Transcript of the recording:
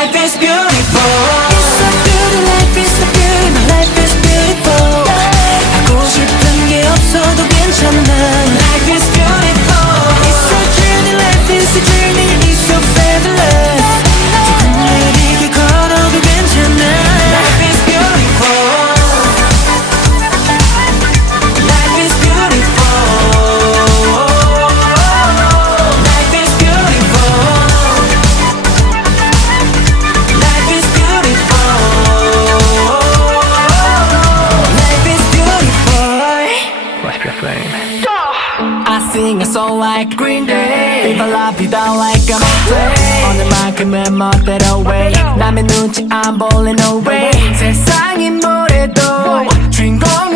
Life is beautiful. It's so beautiful. Life is so beautiful. My life is beautiful. 하고 싶은 게 없어도 괜찮아. Life is beautiful. It's a journey. Life is a journey. It's so fabulous. 조금 느리게 걸어도 괜찮아. Life is beautiful. Life is beautiful. Life is beautiful. Life is beautiful. Life is beautiful. What's your flame? I sing a song like Green Day. Live a la vida like I'm a play. 오늘만큼은 멋대로 way. 남의 눈치 안 볼래 no way. 세상이 뭐래도 주인공